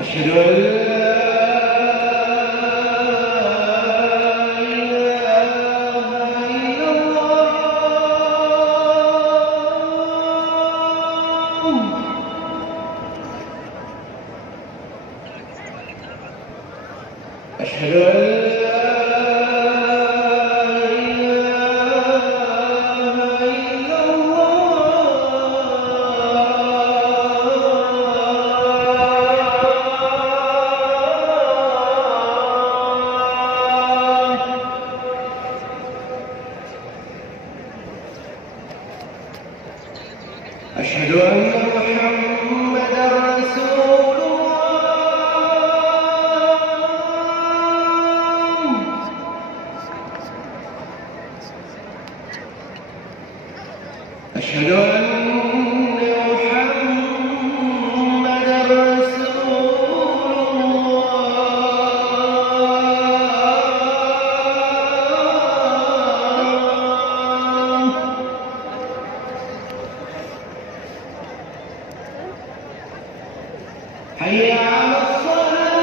أشهد أن لا إله إلا الله. أشهد أن لا إله إلا الله. أشهد أن محمدًا رسول الله. أشهد أن محمدًا رسول الله. حي على الصلاة.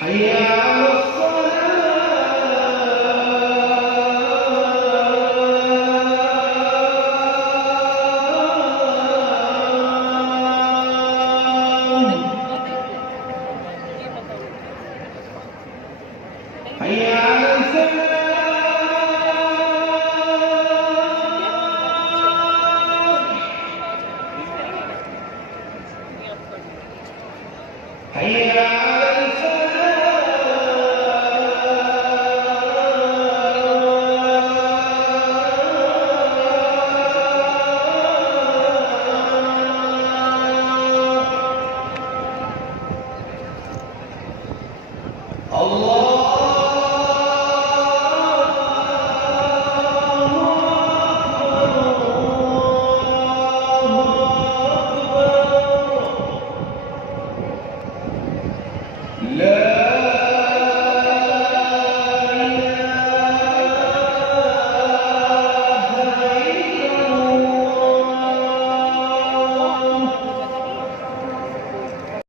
حي على الصلاة. حي على الفلاح. حي على